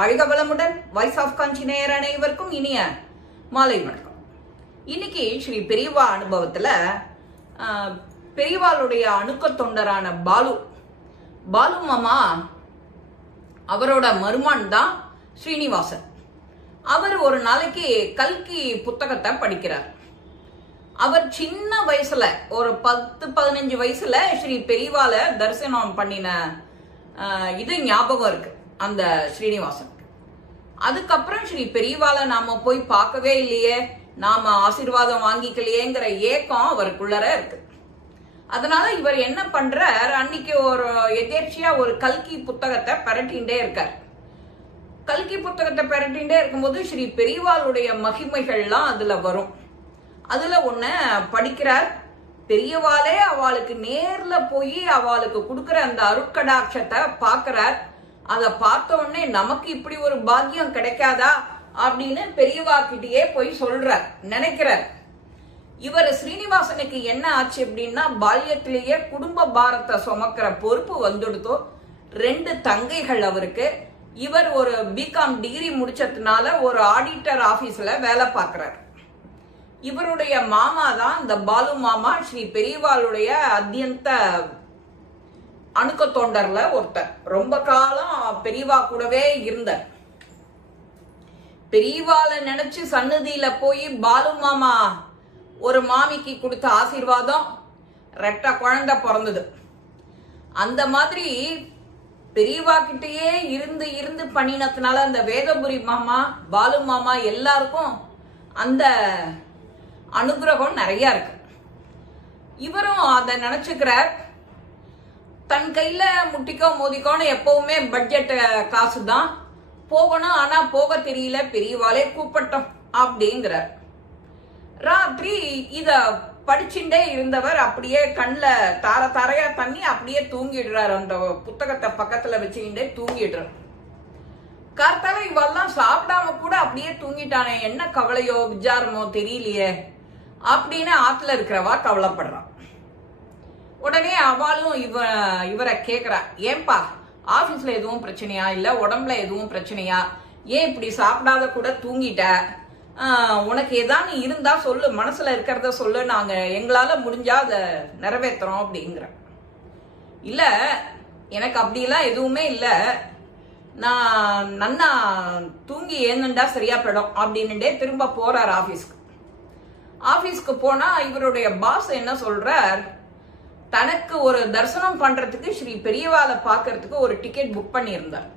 வாழ்க வளமுடன் voice of காஞ்சி நேயர் அனைவருக்கும் இனிய மாலை வணக்கம். இன்னைக்கு ஸ்ரீ பெரியவா அனுபவத்துல பெரியவாளுடைய அணுக்க தொண்டரான பாலு. பாலு மாமா அவரோட மருமான் தான் ஸ்ரீனிவாசன். அவர் ஒரு நாளைக்கு கல்கி புத்தகத்தை படிக்கிறார். அவர் சின்ன வயசுல ஒரு பத்து பதினஞ்சு வயசுல ஸ்ரீ பெரியவால தரிசனம் பண்ணின இது ஞாபகம் இருக்கு. அந்த ஸ்ரீனிவாசன். அதுக்கப்புறம் ஸ்ரீ பெரியவால நாம போய் பார்க்கவே இல்லையே நாம ஆசீர்வாதம் வாங்கிக்கலையேங்கிற ஏக்கம் அவருக்குள்ளர இருக்கு. அதனால இவர் என்ன பண்றார் அன்னைக்கு ஒரு எதேர்ச்சியா ஒரு கல்கி புத்தகத்தை பரட்டிண்டே இருக்கார். கல்கி புத்தகத்தை பரட்டிண்டே இருக்கும்போது ஸ்ரீ பெரியவாளுடைய மகிமைகள்லாம் அதுல வரும். அதுல ஒன்ன படிக்கிறார் பெரியவாளே அவளுக்கு நேர்ல போய் அவளுக்கு கொடுக்குற அந்த அருட்கடாட்சத்தை பாக்குறார் அதை பார்த்த உடனே நமக்கு இப்படி ஒரு பாக்கியம் கிடைக்காதா அப்படின்னு பெரியவா கிட்டேயே போய் சொல்றார் நினைக்கிறார். இவர் ஸ்ரீனிவாசனுக்கு என்ன ஆச்சு அப்படின்னா பால்யத்திலேயே குடும்ப பாரத்தை சுமக்கிற பொறுப்பு வந்துடுத்தோ ரெண்டு தங்கைகள் அவருக்கு. இவர் ஒரு பிகாம் டிகிரி முடிச்சதுனால ஒரு ஆடிட்டர் ஆபீஸ்ல வேலை பார்க்குறார். இவருடைய மாமா தான் இந்த பாலு மாமா ஸ்ரீ பெரியவாளுடைய அத்தியந்த அணுக்க தொண்டர்ல ஒருத்தர் ரொம்ப காலம் பெரியவா கூடவே இருந்தார் பெரியவால நினைச்சு சன்னதியில போய் பாலு மாமா ஒரு மாமிக்கு கொடுத்த ஆசீர்வாதம். ரெட்ட குழந்தை பிறந்தது. அந்த மாதிரி பெரியவா கிட்டேயே இருந்து இருந்து பண்ணினதுனால அந்த வேதபுரி மாமா பாலு மாமா எல்லாருக்கும் அந்த அனுகிரகம் நிறைய இருக்கு. இவரும் அதை நினைச்சுக்கிறார். தன் கையில முட்டிக்கோ மோதிக்கோன்னு எப்பவுமே பட்ஜெட் காசு தான் போகணும் ஆனா போக தெரியல பெரியவாளே கூப்பிட்டோம் அப்படிங்கிறார். ராத்திரி இத படிச்சுட்டே இருந்தவர் அப்படியே கண்ணில் தார தாரையா தண்ணி அப்படியே தூங்கிடுறாரு. அந்த புத்தகத்தை பக்கத்துல வச்சுக்கிட்டே தூங்கிடுறார். கர்த்தவை இவெல்லாம் சாப்பிடாம கூட அப்படியே தூங்கிட்டானே. என்ன கவலையோ விசாரமோ தெரியலையே. அப்படின்னு ஆத்துல இருக்கிறவா கவலைப்படுறான் உடனே அவளும் இவ இவரை கேட்குறா ஏன்பா ஆஃபீஸில் எதுவும் பிரச்சனையா? இல்லை உடம்புல எதுவும் பிரச்சனையா? ஏன் இப்படி சாப்பிடாத கூட தூங்கிட்ட? உனக்கு ஏதாவது இருந்தா சொல்லு மனசுல இருக்கிறத சொல்லு நாங்க எங்களால முடிஞ்சா அதை நிறைவேற்றுறோம் அப்படிங்கிற. இல்ல எனக்கு அப்படிலாம் எதுவுமே இல்லை. நான் நன்னா தூங்கி ஏந்துண்டா சரியா போயிடும் அப்படின்னுட்டே திரும்ப போறார் ஆஃபீஸ்க்கு ஆஃபீஸ்க்கு போனா இவருடைய பாஸ் என்ன சொல்றார்? தனக்கு ஒரு தரிசனம் பண்றதுக்கு ஸ்ரீ பெரியவாளை பார்க்கறதுக்கு ஒரு டிக்கெட் புக் பண்ணியிருந்தார்.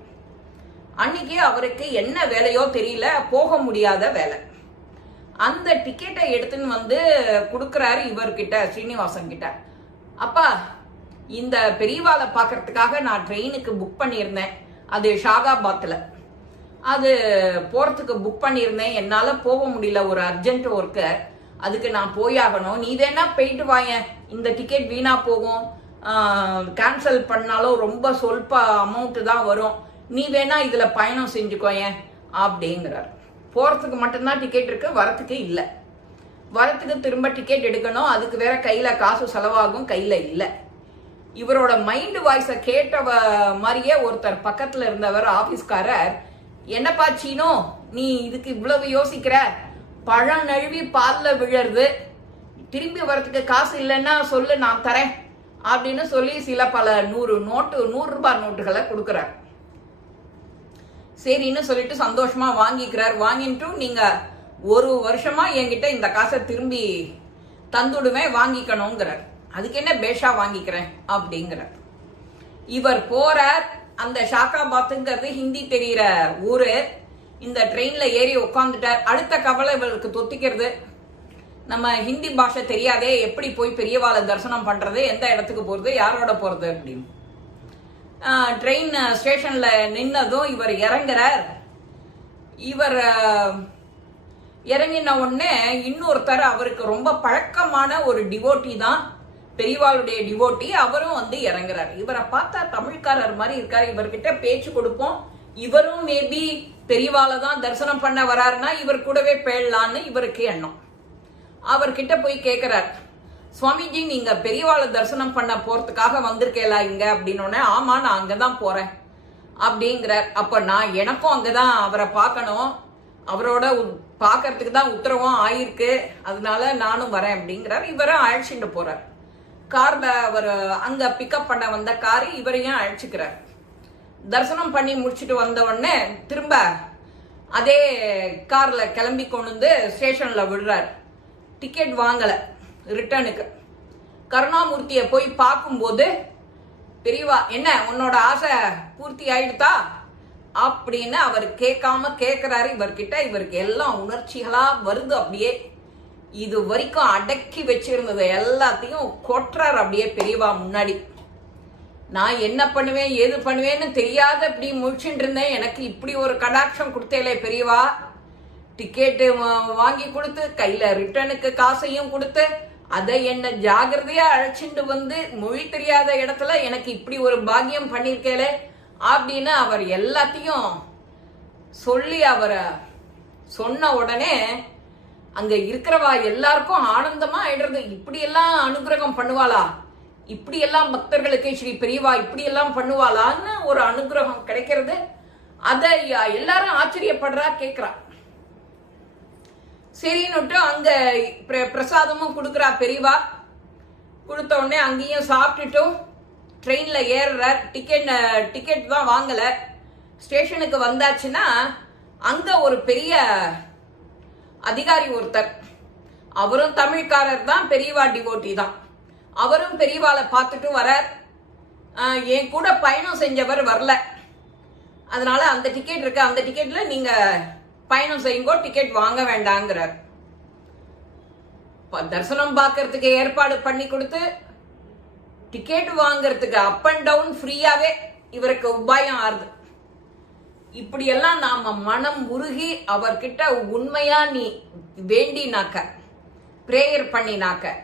அன்னைக்கு அவருக்கு என்ன வேலையோ தெரியல போக முடியாத வேலை. அந்த டிக்கெட்டை எடுத்துன்னு வந்து கொடுக்கறாரு இவர்கிட்ட ஸ்ரீனிவாசன் கிட்ட. அப்பா இந்த பெரியவாளை பார்க்கறதுக்காக நான் ட்ரெயினுக்கு புக் பண்ணியிருந்தேன். அது ஷாகாபாத்தில் அது போறதுக்கு புக் பண்ணியிருந்தேன். என்னால போக முடியல. ஒரு அர்ஜென்ட் ஒர்க்கு அதுக்கு நான் போயாகணும். நீ வேணா போயிட்டு வாயேன் இந்த டிக்கெட் வீணா போகும். கேன்சல் பண்ணாலும் ரொம்ப சொல்ப அமௌண்ட்டு தான் வரும். நீ வேணா இதில் பயணம் செஞ்சுக்கோயேன் அப்படிங்கிறார். போகிறதுக்கு மட்டும்தான் டிக்கெட் இருக்கு வரத்துக்கு இல்லை. வரத்துக்கு திரும்ப டிக்கெட் எடுக்கணும். அதுக்கு வேற கையில் காசு செலவாகும் கையில் இல்லை. இவரோட மைண்டு வாய்ஸை கேட்டவ மாதிரியே ஒருத்தர் பக்கத்தில் இருந்தவர் ஆஃபீஸ்காரர் என்னப்பா சீனோ? நீ இதுக்கு இவ்வளவு யோசிக்கிற? பழம் நழுவி பாலில் விழறது. திரும்பி வரத்துக்கு காசு இல்லைன்னா சொல்லு நான் தரேன் அப்படின்னு சொல்லி சில பல நூறு நோட்டு நூறு ரூபாய் நோட்டுகளை கொடுக்குறார். சரின்னு சொல்லிட்டு சந்தோஷமா வாங்கிக்கிறார். வாங்கிட்டும் நீங்க ஒரு வருஷமா என்கிட்ட இந்த காசை திரும்பி தந்துடுவேன் வாங்கிக்கணுங்கிறார். அதுக்கு என்ன பேஷா வாங்கிக்கிறேன் அப்படிங்கிறார். இவர் போறார். அந்த ஷாக்காபாத்துங்கிறது ஹிந்தி தெரிகிற ஊரு. இந்த ட்ரெயின்ல ஏறி உட்காந்துட்டார் அடுத்த கவலை இவருக்கு தொத்திக்கிறது. நம்ம ஹிந்தி பாஷை தெரியாதே எப்படி போய் பெரியவாளை தரிசனம் பண்றது எந்த இடத்துக்கு போறது யாரோட போறது அப்படின்னு. ட்ரெயின் ஸ்டேஷன்ல நின்னதும் இவர் இறங்குறார். இவர் இறங்கின உடனே இன்னொருத்தர் அவருக்கு ரொம்ப பழக்கமான ஒரு டிவோட்டி தான். பெரியவாளுடைய டிவோட்டி அவரும் வந்து இறங்குறார். இவரை பார்த்தா தமிழ்காரர் மாதிரி இருக்காரு. இவர்கிட்ட பேச்சு கொடுப்போம். இவரும் மேபி பெரியவாளை தான் தரிசனம் பண்ண வராருன்னா இவர் கூடவே பேழலான்னு இவருக்கு எண்ணம். அவர்கிட்ட போய் கேட்கிறார் சுவாமிஜி நீங்க பெரியவாளை தரிசனம் பண்ண போறதுக்காக வந்திருக்கேலா இங்க? அப்படின்னு ஆமா நான் அங்கதான் போறேன். அப்படிங்கிறார். அப்ப நான் எனக்கும் அங்கதான் அவரை பார்க்கணும். அவரோட உ- பார்க்கறதுக்கு தான் உத்தரவும் ஆயிருக்கு. அதனால நானும் வரேன் அப்படிங்கிறார். இவரும் அழைச்சிட்டு போறார். கார்ல அவர் அங்க பிக்கப் பண்ண வந்த காரை இவரையும் அழைச்சிக்கிறார். தரிசனம் பண்ணி முடிச்சுட்டு வந்த உடனே திரும்ப அதே கார்ல கிளம்பி கொண்டு வந்து ஸ்டேஷன்ல விடுறார். டிக்கெட் வாங்கல ரிட்டனுக்கு. கருணாமூர்த்தியை போய் பார்க்கும்போது பெரியவா என்ன உன்னோட ஆசை பூர்த்தி ஆயிடுதா? அப்படின்னு அவர் கேட்காம கேட்கிறாரு. இவர்கிட்ட இவருக்கு எல்லாம் உணர்ச்சிகளா வருது அப்படியே. இது வரைக்கும் அடக்கி வச்சிருந்தது எல்லாத்தையும் கொட்டுறார் அப்படியே பெரியவா முன்னாடி. நான் என்ன பண்ணுவேன் ஏது பண்ணுவேன்னு தெரியாத இப்படி முழிச்சுட்டு இருந்தேன். எனக்கு இப்படி ஒரு கடாட்சம் கொடுத்தேலே பெரியவா. டிக்கெட்டு வாங்கி கொடுத்து கையில ரிட்டனுக்கு காசையும் கொடுத்து அதை என்ன ஜாகிரதையா அழைச்சிட்டு வந்து மொழி தெரியாத இடத்துல எனக்கு இப்படி ஒரு பாக்கியம் பண்ணிருக்கேலே அப்படின்னு அவர் எல்லாத்தையும் சொல்லி அவரை சொன்ன உடனே அங்க இருக்கிறவா எல்லாருக்கும் ஆனந்தமா ஆயிடுறது. இப்படி எல்லாம் அனுகிரகம் பண்ணுவாளா? இப்படியெல்லாம் பக்தர்களுக்கு ஸ்ரீ பெரியவா இப்படியெல்லாம் பண்ணுவாளான்னு ஒரு அனுகிரகம் கிடைக்கிறது. அதை எல்லாரும் ஆச்சரியப்படுறா கேட்குறா சரின்னுட்டு அங்க பிர- பிரசாதமும் கொடுக்குறா பெரியவா. கொடுத்த உடனே அங்கேயும் சாப்பிட்டுட்டும் ட்ரெயின்ல ஏறுறார். டிக்கெட் டிக்கெட் தான் வாங்கல. ஸ்டேஷனுக்கு வந்தாச்சுன்னா அங்க ஒரு பெரிய அதிகாரி ஒருத்தர். அவரும் தமிழ்காரர் தான் பெரியவா டிவோட்டி தான். அவரும் பெரியவாளை பார்த்துட்டு வரார். என் கூட பயணம் செஞ்சவர் வரல. அதனால அந்த டிக்கெட் இருக்கு. அந்த டிக்கெட்ல நீங்க பயணம் செய்யுங்கோ டிக்கெட் வாங்க வேண்டாங்கிறார். தரிசனம் பார்க்கறதுக்கு ஏற்பாடு பண்ணி கொடுத்து டிக்கெட் வாங்கறதுக்கு அப் அண்ட் டவுன் ஃப்ரீயாவே இவருக்கு உபாயம் ஆறுது. இப்படியெல்லாம் நாம மனம் உருகி அவர்கிட்ட உண்மையா நீ வேண்டினாக்க பிரேயர் பண்ணினாக்க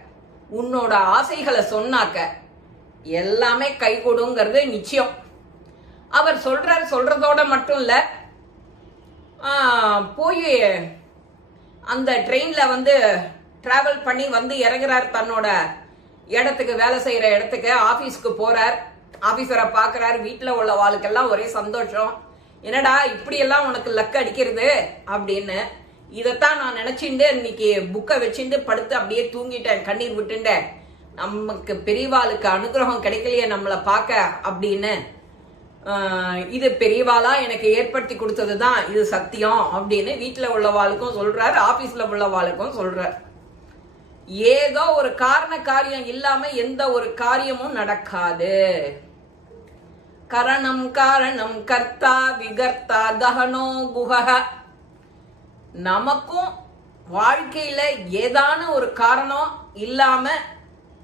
உன்னோட ஆசைகளை சொன்னாக்க எல்லாமே கை கொடுங்கிறது நிச்சயம். அவர் சொல்றாரு சொல்றதோட மட்டும் இல்ல. போய் அந்த ட்ரெயின்ல வந்து டிராவல் பண்ணி வந்து இறங்குறார் தன்னோட இடத்துக்கு வேலை செய்யற இடத்துக்கு ஆபீஸ்க்கு போறார். ஆபீசரை பாக்குறார் வீட்டுல உள்ள வாளுக்கெல்லாம் ஒரே சந்தோஷம். என்னடா இப்படி எல்லாம் உனக்கு லக் அடிக்கிறது? அப்படின்னு இதைத்தான் நான் நினைச்சுட்டு இன்னைக்கு புக்கை வச்சுட்டு படுத்து அப்படியே தூங்கிட்டேன் கண்ணீர் விட்டுட்டேன். நமக்கு பெரியவாளுக்கு அனுகிரகம் கிடைக்கலையே நம்மளை பார்க்க அப்படின்னு. இது பெரியவாளா எனக்கு ஏற்படுத்தி கொடுத்தது தான் இது சத்தியம் அப்படின்னு வீட்டில் உள்ளவாளுக்கும் சொல்றாரு ஆபீஸ்ல உள்ளவாளுக்கும் சொல்றார். ஏதோ ஒரு காரண காரியம் இல்லாம எந்த ஒரு காரியமும் நடக்காது. கரணம் காரணம் கர்த்தா விகர்த்தா தகனோ குஹக நமக்கும் வாழ்க்கையில ஏதான ஒரு காரணம் இல்லாம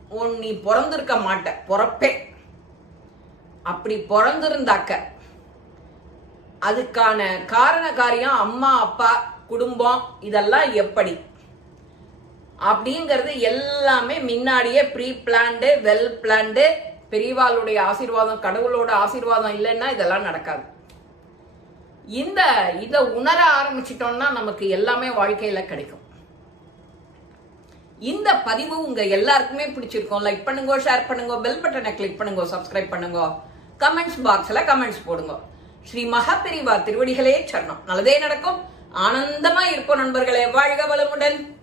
உன் நீ பிறந்திருக்க மாட்ட பிறப்பே. அப்படி பிறந்திருந்தாக்க அதுக்கான காரண காரியம் அம்மா அப்பா குடும்பம் இதெல்லாம் எப்படி? அப்படிங்கிறது எல்லாமே முன்னாடியே ப்ரீ பிளான்டு வெல் பிளான்டு பெரியவாளுடைய ஆசீர்வாதம் கடவுளோட ஆசீர்வாதம் இல்லைன்னா இதெல்லாம் நடக்காது. இந்த இதை உணர ஆரம்பிச்சிட்டோம்னா நமக்கு எல்லாமே வாழ்க்கையில கிடைக்கும். இந்த பதிவு உங்க எல்லாருக்குமே பிடிச்சிருக்கும். லைக் பண்ணுங்க ஷேர் பண்ணுங்க பெல் பட்டனை கிளிக் பண்ணுங்க சப்ஸ்கிரைப் பண்ணுங்க. கமெண்ட்ஸ் பாக்ஸ்ல கமெண்ட்ஸ் போடுங்க. ஸ்ரீ மகாபெரிவா திருவடிகளே சரணம். நல்லதே நடக்கும். ஆனந்தமா இருப்போம் நண்பர்களே. வாழ்க வளமுடன்.